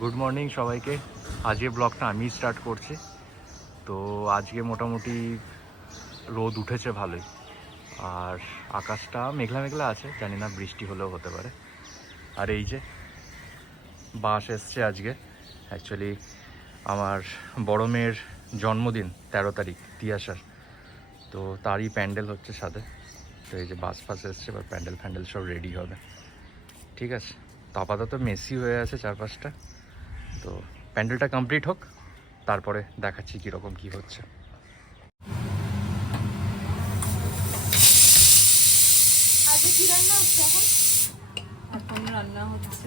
Good morning সবাইকে। আজকে ব্লগটা আমি স্টার্ট করছি। তো আজকে মোটামুটি রোদ উঠেছে ভালোই, আর আকাশটা মেঘলা মেঘলা আছে, জানি না বৃষ্টি হলেও হতে পারে। আর এই যে বাস এসছে আজকে, অ্যাকচুয়ালি আমার বড় মেয়ের জন্মদিন 13 তারিখ তিয়াসার, তো তারই প্যান্ডেল হচ্ছে সাথে। তো এই যে বাস ফাস এসছে, এবার প্যান্ডেল ফ্যান্ডেল সব রেডি হবে। ঠিক আছে, তো আপাতত মেসি হয়ে আছে চারপাশটা, তো প্যান্ডেলটা কমপ্লিট হোক, তারপরে দেখাচ্ছি কীরকম কী হচ্ছে। এখন রান্না হচ্ছে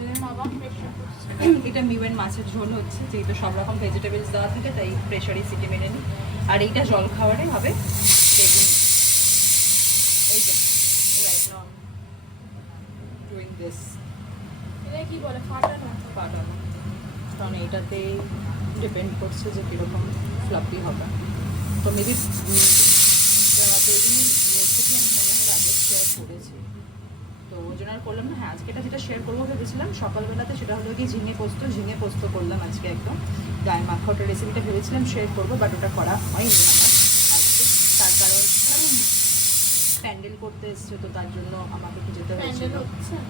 এটা মিওয়েন মাছের ঝোল হচ্ছে, যেহেতু সব রকম ভেজিটেবলস দেওয়া থাকে তাই প্রেশারে সিটি মেনে নিই। আর এইটা জল খাবারে হবে বেগুন। এই যে রাইট নাও ডুইং দিস, এটা কি বলে ফাটানো? কাটানো, কারণ এইটাতে ডিপেন্ড করছে যে কীরকম ফ্লাফি হবে। তো মেবি বেগুনের রেসিপি আমি মনে হয় আগে শেয়ার করেছি, তো ওই জন্য আর করলাম না। হ্যাঁ, আজকে এটা যেটা শেয়ার করবো ভেবেছিলাম সকালবেলাতে, সেটা হলো কি ঝিঙে পোস্ত করলাম আজকে। একদম গায়ে মাখা, ওটা রেসিপিটা ভেবেছিলাম শেয়ার করবো, বাট ওটা করা হয়নি আমার আজকে। তার কারণ প্যান্ডেল করতে এসছে, তো তার জন্য আমাকে একটু যেতে হয়েছিল।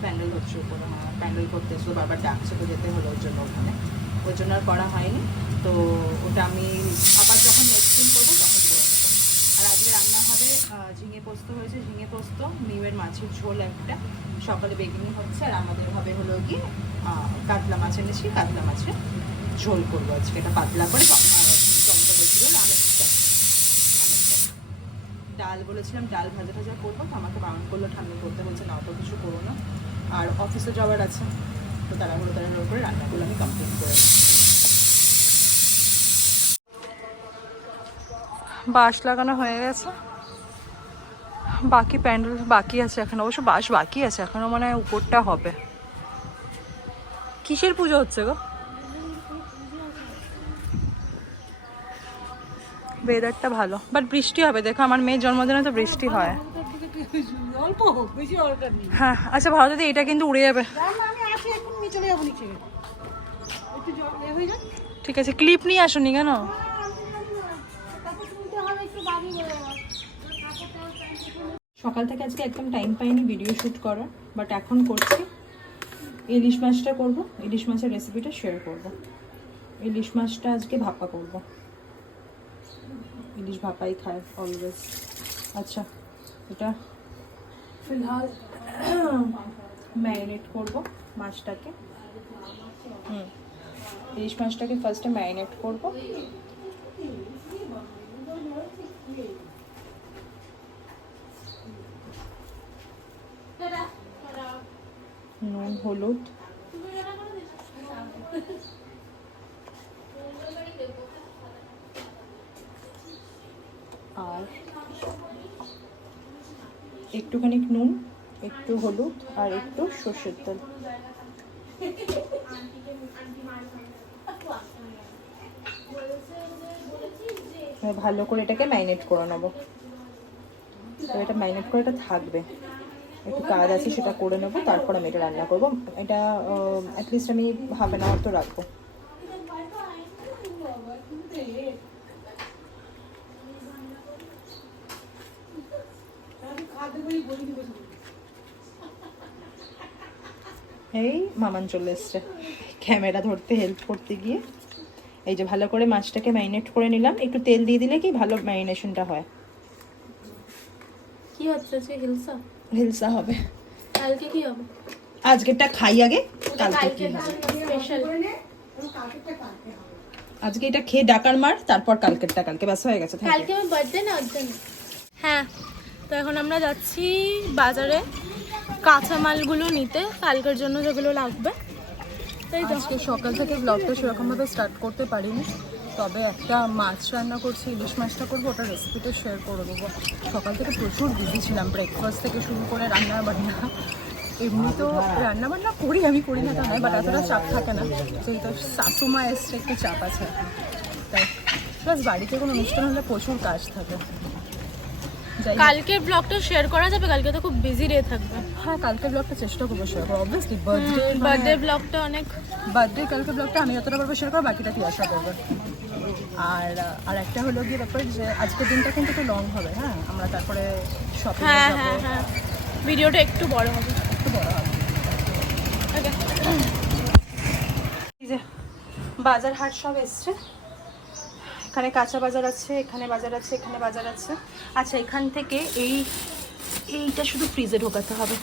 প্যান্ডেল হচ্ছে উপরে, হ্যাঁ প্যান্ডেল করতে এসছো, বারবার ডাকছে, তো যেতে হলো ওর জন্য ওখানে, ওই জন্য আর করা হয়নি। তো ওটা আমি আবার যখন নেক্সট দিন করবো তখন করে নেবো। আর আজকে রান্না হবে ঝিঙে পোস্ত হয়েছে, ঝিঙে পোস্ত, মিওয়ের মাছের ঝোল একটা, সকালে বেগুনি হচ্ছে, আর আমাদের হবে হলো কি কাতলা মাছ এনেছি, কাতলা মাছের ঝোল করবো আজকে। এটা পাতলা করে টমেটো বলছিল ডাল বলেছিলাম, ডাল ভাজা ভাজা করবো, তো আমাকে বারণ করলো, ঠান্ডা করতে বলছে, না অত কিছু করো না, আর অফিসে যাওয়ার আছে, তো তাড়াহুড়ো করে রান্নাগুলো আমি কমপ্লিট করে। বাঁশ লাগানো হয়ে গেছে, বাকি প্যান্ডেল বাকি আছে এখন, অবশ্য বাঁশ বাকি আছে এখনো, মানে উপরটা হবে। কিসের পুজো হচ্ছে গো? ওয়েদারটা ভালো, বাট বৃষ্টি হবে দেখো, আমার মেয়ের জন্মদিনে তো বৃষ্টি হয়। হ্যাঁ আচ্ছা ভালো, যদি এটা কিন্তু উড়ে যাবে। ঠিক আছে, ক্লিপ নিয়ে আসুনি কেন? সকাল থেকে আজকে একদম টাইম পাইনি ভিডিও শ্যুট করার, বাট এখন করছি। ইলিশ মাছটা করব, ইলিশ মাছের রেসিপিটা শেয়ার করব। ইলিশ মাছটা আজকে ভাপা করব, ইলিশ ভাপাই খায় অলওয়েজ। আচ্ছা, এটা ফিলহাল ম্যারিনেট করব মাছটাকে। ইলিশ মাছটাকে ফার্স্টে ম্যারিনেট করব। নুন, হলুদ, আর একটুখানি নুন, একটু হলুদ, আর একটু সর্ষের তেল। ভালো করে এটাকে ম্যারিনেট করে নেবো। এটা ম্যারিনেট করে এটা থাকবে, একটু কাজ আছে সেটা করে নেবো, তারপর আমি এটা রান্না করবো। এটা অ্যাটলিস্ট আমি হাফ অ্যান আওয়ার তো রাখবো। এই মামান চলে এসছে ক্যামেরা ধরতে হেল্প করতে গিয়ে। এই যে ভালো করে মাছটাকে ম্যারিনেট করে নিলাম, একটু তেল দিয়ে দিলে কি ভালো ম্যারিনেশনটা হয়। কি হচ্ছে আজকে? হিলসা হিলসা হবে। কালকে কি হবে? আজকেরটা খাই আগে, কালকে কি হবে স্পেশাল। আজকে এটা খেয়ে ডাকার মার, তারপর কালকেরটা কালকে, ব্যাস হয়ে গেছে। কালকে আমার বার্থডে না, ওর জন্য। হ্যাঁ, তো এখন আমরা যাচ্ছি বাজারে কাঁচামালগুলো নিতে কালকের জন্য যেগুলো লাগবে। তাই তো আজকে সকাল থেকে ব্লগটা সেরকমভাবে স্টার্ট করতে পারিনি, তবে একটা মাছ রান্না করছি, ইলিশ মাছটা করবো, ওটা রেসিপিটা শেয়ার করে দেবো। সকাল থেকে প্রচুর বিজি ছিলাম, ব্রেকফাস্ট থেকে শুরু করে রান্না বান্না। এমনি তো রান্না বান্না করি, আমি করি না তা নয়, বাট এতটা চাপ থাকে না, যেহেতু শাশুমা এসছে একটু চাপ আছে তাই। প্লাস বাড়িতে কোনো অনুষ্ঠান হলে প্রচুর কাজ থাকে। যাই হোক। কালকের ব্লগটা শেয়ার করা যাবে? কালকে তো খুব বিজি ডে থাকবে। হ্যাঁ কালকের ব্লগটা চেষ্টা করবো শেয়ার করবো, অবভিয়াসলি বার্থডে বার্থডে ব্লগটা অনেক বার্থডে কালকে ব্লগটা আমি যতটা পারবো শেয়ার করবো, বাকিটা তিয়াশা করবে। আর একটা হলো গিয়ে ব্যাপার যে আজকের দিনটা কিন্তু একটু লং হবে, হ্যাঁ আমরা তারপরে শপিং হ্যাঁ যাবো, হ্যাঁ হ্যাঁ, ভিডিওটা একটু বড় হবে। একটু বড় হবে। Okay. এই যে বাজার হাট সব এসছে, এখানে কাঁচা বাজার আছে, এখানে বাজার আছে, এখানে বাজার আছে। আচ্ছা এখান থেকে এইটা শুধু ফ্রিজে ঢোকাতে হবে,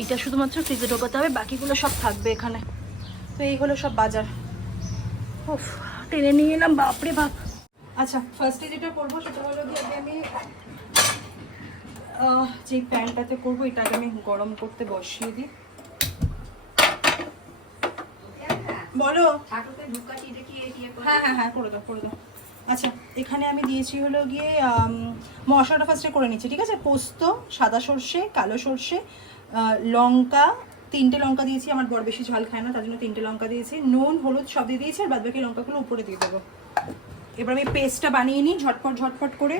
এইটা শুধুমাত্র ফ্রিজে ঢোকাতে হবে, বাকিগুলো সব থাকবে এখানে। তো এই হলো সব বাজার। উফ টেনে নিয়ে এলাম, বাপরে বাপ। আচ্ছা ফার্স্টে যেটা করবো সেটা হলো গিয়ে আগে আমি যে প্যানটাতে করবো এটাকে আমি গরম করতে বসিয়ে দিই। বলো। হ্যাঁ হ্যাঁ হ্যাঁ করে দাও করে দাও। আচ্ছা এখানে আমি দিয়েছি হলো গিয়ে মশলাটা ফার্স্টে করে নিচ্ছি, ঠিক আছে। পোস্ত, সাদা সর্ষে, কালো সর্ষে, লঙ্কা, 3টে লঙ্কা দিয়েছি, আমার বড় বেশি ঝাল খায় না তার জন্য 3টে লঙ্কা দিয়েছি, নুন হলুদ সব দিয়ে দিয়েছি, আর বাদ বাকি লঙ্কাগুলো উপরে দিয়ে দেবো। এবার আমি পেস্টটা বানিয়ে নিই ঝটপট ঝটপট করে।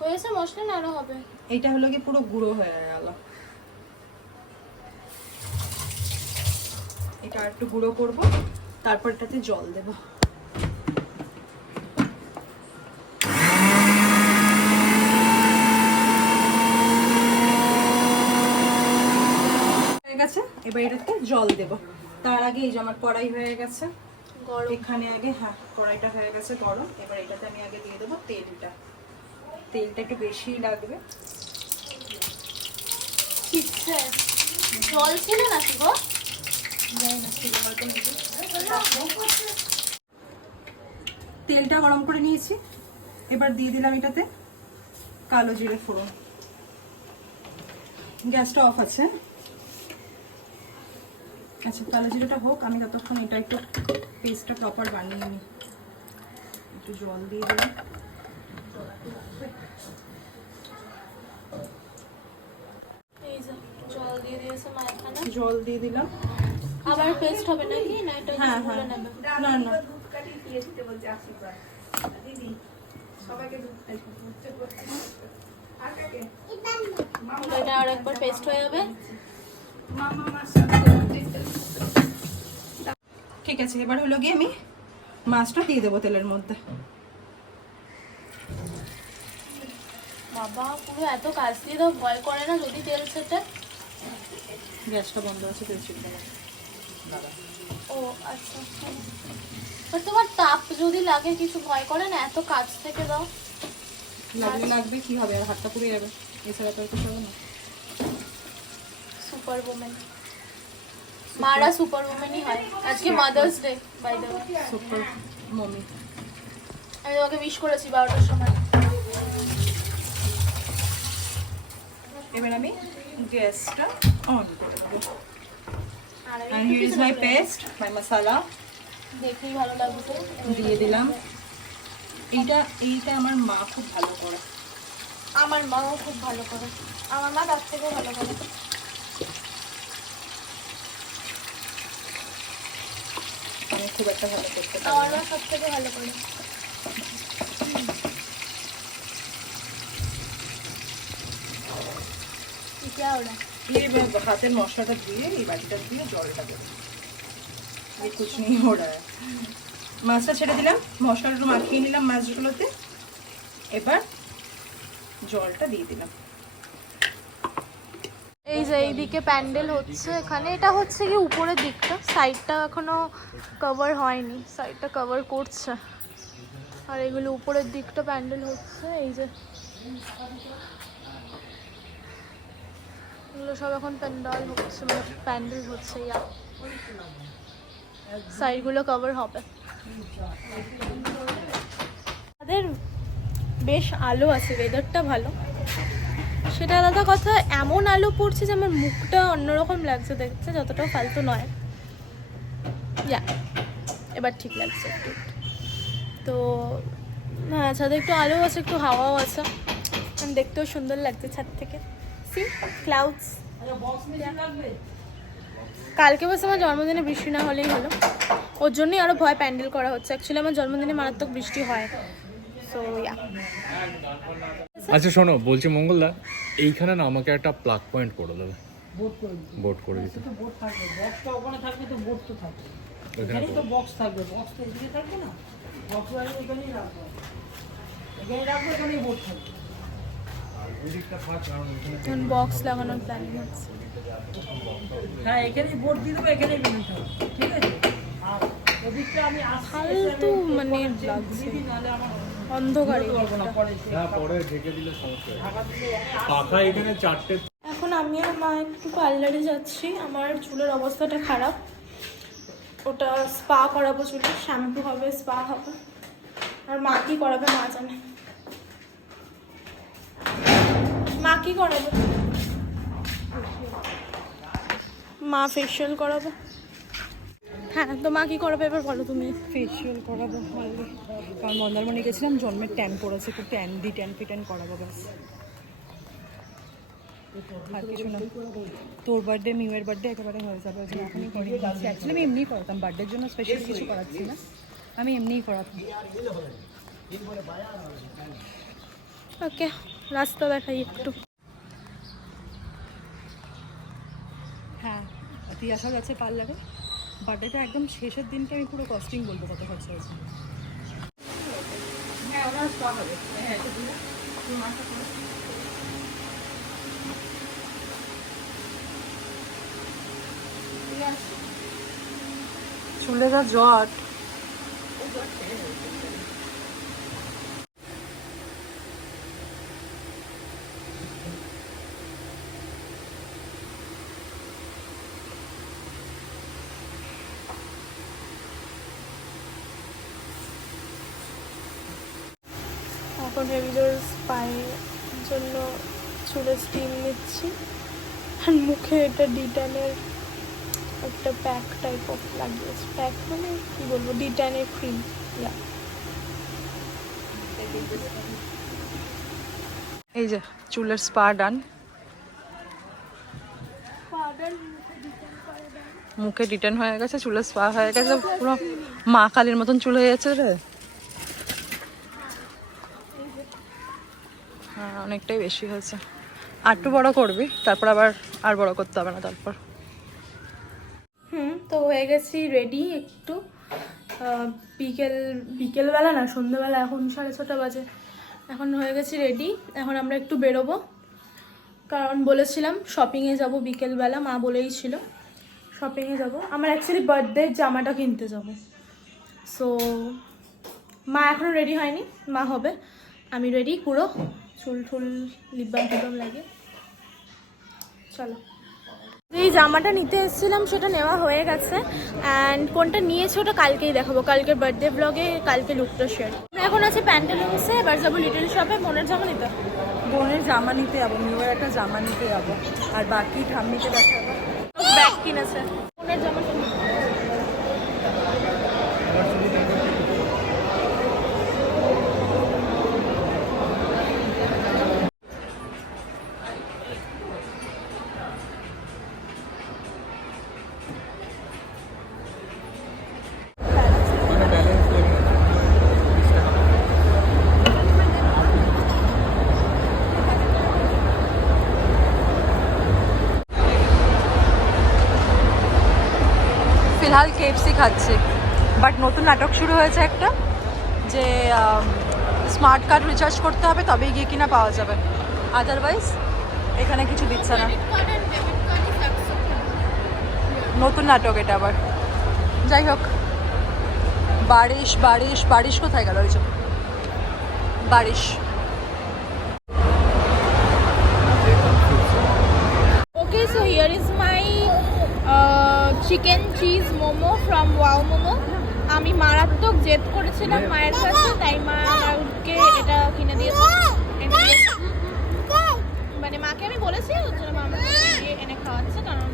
হয়েছে মশলা না আরো হবে? এইটা হলো গিয়ে পুরো গুঁড়ো হয়ে গেল, এটা আর একটু গুঁড়ো করবো, তারপর এটাতে জল দেবো। হয়ে গেছে, এবার এটাতে জল দেবো। তার আগে এই যে আমার কড়াই হয়ে গেছে গরম। এখানে আগে, হ্যাঁ কড়াইটা হয়ে গেছে গরম। এবার এটাতে আমি আগে দিয়ে দেবো তেলটা, তেলটা একটু বেশি লাগবে। ঠিকছে, জল ছিল নাকি গো? তেলটা গরম করে নিয়েছি, এবার দিয়ে দিলাম এটাতে কালো জিরে ফোড়ন। গ্যাসটা অফ আছে। আচ্ছা কালো জিরেটা হোক, আমি ততক্ষণ এটা একটু পেস্টটা প্রপার বানিয়ে নিই। একটু জল দিয়ে দিলাম, এই যে জল দিয়ে দিয়েছে মা এখানে। জল দিয়ে দিলাম। আবার পেস্ট হবে নাকি, না এটা হ্যাঁ গুলে হ্যাঁ নেবে? না না তো এটা আর একবার পেস্ট হয়ে যাবে। ঠিক আছে, এবার হলো গিয়ে আমি মাছটা দিয়ে দেবো তেলের মধ্যে। বাবা পুরো এত কাজ দিয়ে দাও, ভয় করে না যদি তেল ছেটে? গ্যাসটা বন্ধ আছে, তেল ছিটবে না। ও আচ্ছা, আর তোমার তাপ যদি লাগে কিছু ভয় করে না? এত কাজ থেকে দাও। লাগলে লাগবে, কি হবে আর হাতটা পুড়ে যাবে, এছাড়া তো আর কিছু হবে না। সুপার ওমেন, মারা সুপার ওমেনই হয়। আজকে mother's day by the way. Super mommy. আমি তোমাকে উইশ করেছি 12টার সময়। এবার আমি গ্যাসটা অন করে দেবো। আর And here is my paste, my masala. দেখেই ভালো লাগছে। দিয়ে দিলাম। এইটা আমার মা খুব ভালো করে। আমার মাও খুব ভালো করে, আমার মা তার থেকেও ভালো করে। আমি খুব একটা ভালো করতে পারি আমার না। মা সব থেকে ভালো করে। क्या हो रहा है? ये हाथेर मशलाটা দিয়ে এই বাটিটা দিয়ে জলটা দেব। ये कुछ नहीं हो रहा है। মাছটা ছেড়ে দিলাম, মশলাটা একটু মাখিয়ে নিলাম মাছগুলোতে। এবার জলটা দিয়ে দিলাম। এই যে এইদিকে প্যান্ডেল হচ্ছে এখানে, এটা হচ্ছে কি উপরের দিকটা, সাইডটা এখনো কভার হয়নি, সাইডটা কভার করছে। আর এগুলো উপরের দিকটা প্যান্ডেল হচ্ছে। এই যে এগুলো সব এখন প্যান্ডেল হচ্ছে, মানে প্যান্ডেল হচ্ছে, ইয়া সাইডগুলো কভার হবে। তাদের বেশ আলো আছে, ওয়েদারটা ভালো, সেটা আলাদা কথা। এমন আলো পড়ছে যে আমার মুখটা অন্যরকম লাগছে দেখতে, যতটাও ফালতু নয়। ইয়া এবার ঠিক লাগছে একটু। তো হ্যাঁ, ছাদে একটু আলো আছে, একটু হাওয়াও আছে, দেখতেও সুন্দর লাগছে ছাদ থেকে। See clouds. কালকে বসে আমার জন্মদিনে বৃষ্টি না হলেই হলো, ওর জন্যই আরও ভয় প্যান্ডেল করা হচ্ছে। অ্যাকচুয়ালি আমার জন্মদিনে মারাত্মক বৃষ্টি হয়, সো ইয়া। আচ্ছা শোনো, বলছি মঙ্গলদা, এইখানে না আমাকে একটা প্লাগ পয়েন্ট করে দেবে, বোর্ড করে দিতে। তো বোর্ড থাকবে, বক্সটা ওখানে থাকবে তো বোর্ড তো থাকবে, ওইখানে এখানেই তো বক্স থাকবে, বক্স তো এদিকে থাকবে না, বক্স এখানেই রাখবো, এখানে রাখবো, এখানেই বোর্ড থাকবে। এখন বক্স লাগানোর প্ল্যানিং হচ্ছে। হ্যাঁ এখানেই বোর্ড দিয়ে দেবো, এখানেই বেলুন থাকবে, ঠিক আছে। আর ওদিকটা আমি ফালতু মানে লাগছে, নাহলে আমার অন্ধকারে। পারবো না পরে পরে ঢেকে দিলে সমস্যা পাখা এখানে 4টে। এখন আমি আর মা একটু পার্লারে যাচ্ছি, আমার চুলের অবস্থাটা খারাপ, ওটা স্পা করাবো, চুলে শ্যাম্পু হবে, স্পা হবে। আর মা কি করাবে মা জানে, মা কি করাবে, মা ফেশিয়াল করাবে। হ্যাঁ তো মা কি করাবে এবার বলো তুমি। ফেশিয়াল করাবো ভালো, কারণ মন্দারমণি গেছিলাম, জন্মের ট্যান পড়েছে, একটু ট্যান ফিট্যান করাবো ব্যাস, আর কিছু না। তোর বার্থডে, মিউয়ের বার্থডে একেবারে হয়ে যাবে, ওই জন্য এখনই করিয়ে দিচ্ছি। অ্যাকচুয়ালি আমি এমনিই করাতাম, বার্থডের জন্য স্পেশাল কিছু করাচ্ছি না, আমি এমনিই করাতাম। ওকে, রাস্তা দেখাই একটু। হ্যাঁ তিয়াশা যাচ্ছে পার্লারে, বার্থডেটা একদম শেষের দিনকে আমি পুরো কস্টিং বলবো কত খরচা হয়েছে। হ্যাঁ ওনার স্পা হবে, হ্যাঁ এটা দিলে চুলে যা জট। এখন হেভিজোর স্পায়ের জন্য চুলে স্টিম নিচ্ছি, আর মুখে এটা ডিটানের একটা প্যাক টাইপ অফ লাগিয়েছি, প্যাক মানে কী বলবো, ডিটানের ক্রিম। ইয়া এই যে চুলের স্পা ডান, মুখে ডিটেন হয়ে গেছে, চুলের স্পা হয়ে গেছে, পুরো মা কালীর মতন চুল হয়ে যাচ্ছে রে। হ্যাঁ অনেকটাই বেশি হয়েছে, আর একটু বড় করবি, তারপর আবার আর বড় করতে হবে না তারপর। তো হয়ে গেছি রেডি একটু, বিকেলবেলা না সন্ধ্যেবেলা, এখন 6:30 বাজে, এখন হয়ে গেছি রেডি। এখন আমরা একটু বেরোবো, কারণ বলেছিলাম শপিংয়ে যাব বিকেলবেলা, মা বলেই ছিল শপিংয়ে যাব। আমার অ্যাকচুয়ালি বার্থডে জামাটা কিনতে যাব, সো মা এখনও রেডি হয়নি, মা হবে, আমি রেডি পুরো, চুল টুল লিপ বাম লাগে। চলো, এই জামাটা নিতে এসেছিলাম সেটা নেওয়া হয়ে গেছে, অ্যান্ড কোনটা নিয়েছি ওটা কালকেই দেখাবো, কালকের বার্থডে ব্লগে কালকে লুকটা শেয়ার। এখন আছে প্যান্টালুন্সে, এবার যাবো লিটল শপে বোনের জামা নিতে। বোনের জামা নিতে যাবো, মিউয়ের একটা জামা নিতে যাবো, আর বাকি ঠাম্মিকে দেখাবো। ব্যাগ কিনেছে, বোনের জামাটা নিতে। ফিলহাল কেএফসি খাচ্ছি, বাট নতুন নাটক শুরু হয়েছে একটা, যে স্মার্ট কার্ড রিচার্জ করতে হবে তবেই গিয়ে কিনা পাওয়া যাবে, আদারওয়াইজ এখানে কিছু দিচ্ছে না। নতুন নাটক এটা আবার, যাই হোক। বারিশ বারিশ বারিশ কোথায় গেল, ওই যে বারিশ। Okay, so here is my chicken cheese momo from Wow Momo. আমি মারাত্মক জেদ করেছিলাম মায়ের কাছে, তাই মা আমাকে এটা কিনে দিয়েছে। মানে মাকে আমি বলেছি, ওর জন্য মা আমাকে এনে খাওয়াচ্ছে, কারণ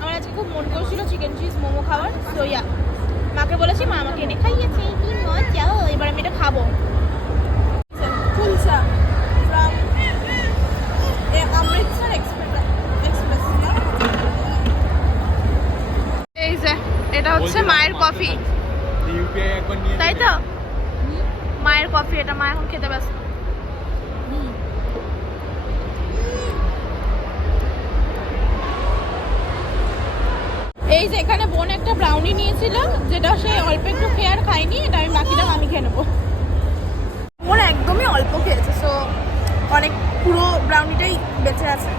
আমার আজকে খুব মন করছিল চিকেন চিজ মোমো খাওয়ার। সো ইয়া, মাকে বলেছি, মা আমাকে এনে খাইয়েছে, কি মজা। এবার আমি এটা খাবো। Kulcha from Amritsar express. হচ্ছে মায়ের কফি, ইউপিআই একবার নিয়ে তাই তো? মায়ের কফি, এটা মা এখন খেতে ব্যস্ত। এই যে এখানে বোন একটা ব্রাউনি নিয়েছিল, যেটা সে অল্প একটু খেয়ে আর খায়নি, এটা আমি বাকিটা আমি খেয়ে নেবো। বোন একদমই অল্প খেয়েছে, সো অনেক পুরো ব্রাউনিটাই বেঁচে আছে,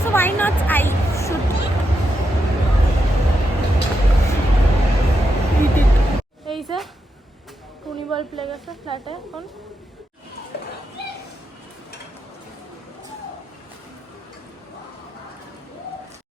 so why not I should eat it. এই যে টুনি বাল্ব লেগেছে ফ্ল্যাটে এখন।